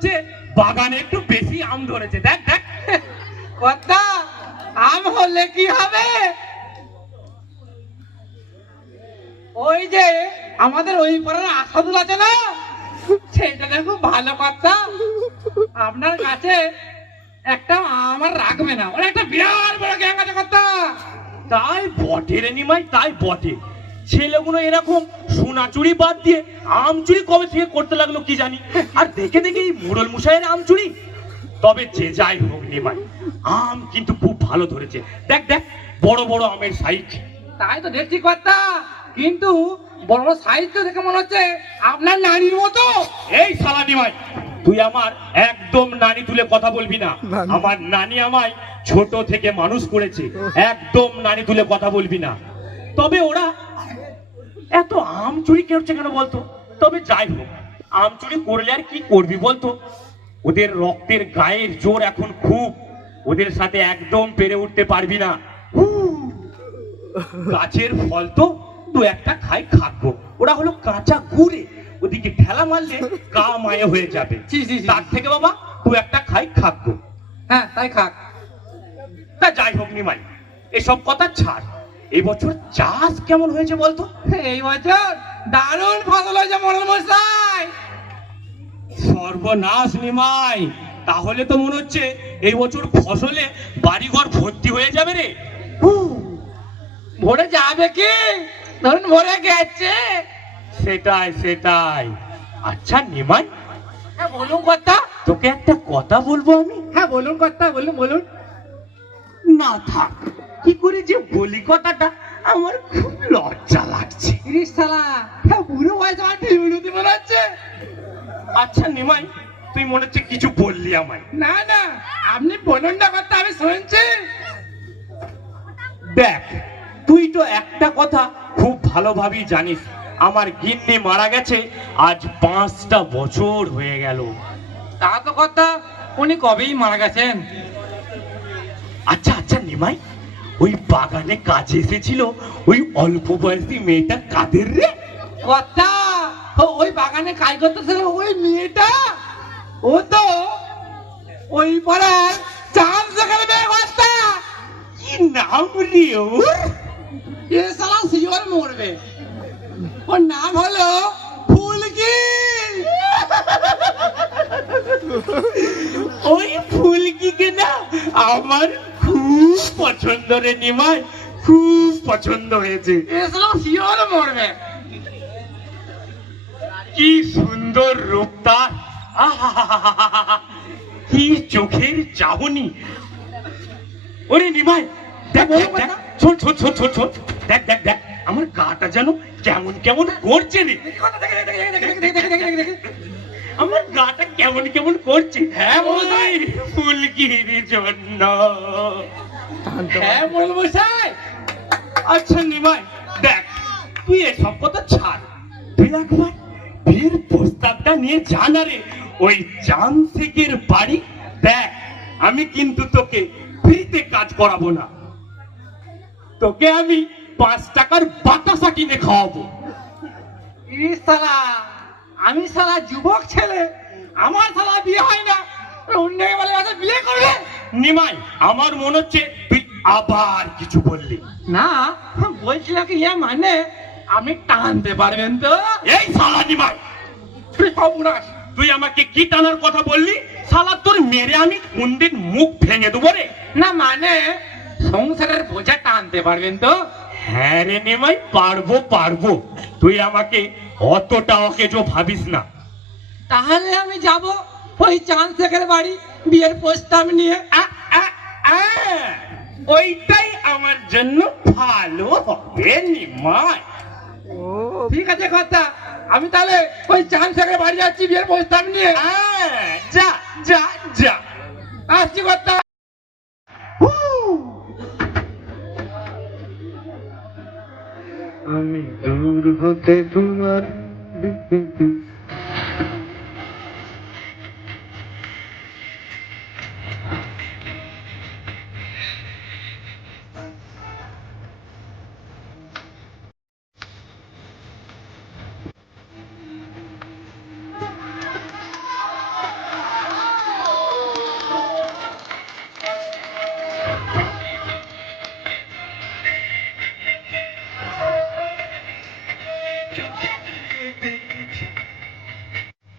হচ্ছে বাগানে একটু বেশি আম ধরেছে। দেখ দেখ কর্তা, আম হলে কি হবে? ওই যে আমাদের ওই পাড়ার আসাদুল আছে না, সেটা দেখো ভালো কর্তা, আপনার কাছে একটা আমার রাখবে না, ওর একটা বিরাট বড় গ্যাং আছে কর্তা। তাই বটে রে নিমাই, তাই বটে। ছেলেগুলো এরকম সোনা চুরি বাদ দিয়ে আম চুরি কবে থেকে করতে লাগলো কি জানি। আর দেখে দেখে এই মোড়ল মশাইয়ের আম চুরি। তবে যে যাই হোক নিমাই, আম কিন্তু খুব ভালো ধরেছে। দেখ দেখ বড় বড় আমের সাইজ। তাই তো দেখছি কর্তা, কিন্তু বড় বড় সাইজ তো দেখে মনে হচ্ছে আপনার নানির মতো। এই শালা নিমাই, তুই আমার একদম নানি তুলে কথা বলবি না। আমার নানি আমায় ছোট থেকে মানুষ করেছে, একদম নানি তুলে কথা বলবি না। তবে ওরা এত আম চুরি করছে কেন বলতো? তবে যাই হোক, আম চুরি করলে আর কি করবি বলতো? ওদের রক্তের গায়ের জোর এখন খুব, ওদের সাথে একদম পেরে উঠতে পারবি না। গাছের ফল তো দু একটা খাই খাবো, ওরা হলো কাঁচা গুড়ে, ওদিকে ঠেলা মারলে গা মায়ে হয়ে যাবে। তার থেকে বাবা দু একটা খাই খাবো। হ্যাঁ তাই খাক। তা যাই হোক নিমাই, এসব কথা ছাড়। এই বছর চাষ কেমন হয়েছে বলতো? এই বছর দারুণ ফসল হয়েছে মোড়ল মশাই। সর্বনাশ নিমাই, তাহলে তো মনে হচ্ছে এই বছর ফসলে বাড়িঘর ভর্তি হয়ে যাবে রে। ভরে যাবে কি, ধরুন ভরে গেছে। সেটাই সেটাই। আচ্ছা নিমাই, হ্যাঁ বলুন কর্তা। তোকে একটা কথা বলবো আমি। হ্যাঁ বলুন কর্তা, বলুন বলুন। না থাক, কি করে যে বলি কথাটা, আমার খুব লজ্জা লাগছে। শালা, হ্যাঁ বুড়ো বয়সে আমার ঢিলুতি মনে হচ্ছে। আচ্ছা নিমাই, তুই মনে হচ্ছে কিছু বললি আমায়। না না, আপনি বলুন না কর্তা, আমি শুনছি। দেখ, তুই তো একটা কথা খুব ভালোভাবেই জানিস, আমার গিন্নি মারা গেছে আজ 5টা বছর হয়ে গেল। তা তো কর্তা, উনি কবেই মারা গেছেন। আচ্ছা আচ্ছা নিমাই, ওই বাগানে কাজে এসেছিল ওই অল্প বয়সী মেয়েটা কাদের রে? কর্তা, ওই বাগানে কাজ করতেছিল ওই মেয়েটা, ও তো ওই পাড়ার চাঁদ সকালে মেয়ে কর্তা। কি নাম রে ওর? এ শালা শিওর মরবে। ওর নাম হলো ফুলকি। ওই ফুলকিকে না আমার খুব পছন্দ রে নিমাই, খুব পছন্দ হয়েছে। এ শালা শিওর মরবে। কি সুন্দর রূপ তার, আহাহাহাহাহা, কি চোখের চাহনি। ওরে নিমাই, দেখ দেখ দেখ, শোন শোন শোন শোন শোন, দেখ দেখ দেখ, আমার গাটা যেন কেমন কেমন করছে রে। আমার গাটা কেমন কেমন করছে। হ্যাঁ ওই ফুলকির জন্য। হ্যাঁ মোড়ল মশাই। আচ্ছা নিমাই, দেখ তুই এসব কথা ছাড়, তুই একবার বিয়ের প্রস্তাবটা নিয়ে জানা রে ওই চাঁদ শেখের বাড়ি। দেখ, আমি কিন্তু তোকে ফ্রিতে কাজ করাবো না, তোকে আমি 5 টাকার বাতাসা কিনে খাওয়াবো। ই শালা, আমি শালা যুবক ছেলে, আমার শালা বিয়ে হয় না, অন্য বলে আছে বিয়ে করবে। নিমাই, আমার মনে হচ্ছে তুই আবার কিছু বললি। না, বলছিলাম কি ইয়ে মানে আপনি টানতে পারবেন তো? এই শালা নিমাই, তুই আমাকে কি টানার কথা বললি? শালা তোর মেরে আমি কোন দিন মুখ ভেঙে দেবো রে। না মানে সংসারের বোঝা টানতে পারবেন তো? হ্যাঁ রে নিমাই, পারবো পারবো, তুই আমাকে অতটা অকেজো ভাবিস না। তাহলে আমি যাব ওই চাঁদ শেখের বাড়ি বিয়ের প্রস্তাব নিয়ে। ওইটাই আমার জন্য ভালো হবে নিমাই। ঠিক আছে কথা, আমি তাহলে ওই চাঁদ শেখের বাড়ি যাচ্ছি বিয়ের প্রস্তাব নিয়ে। যা যা যা, আসছি কথা। আমি দূর হতে দূর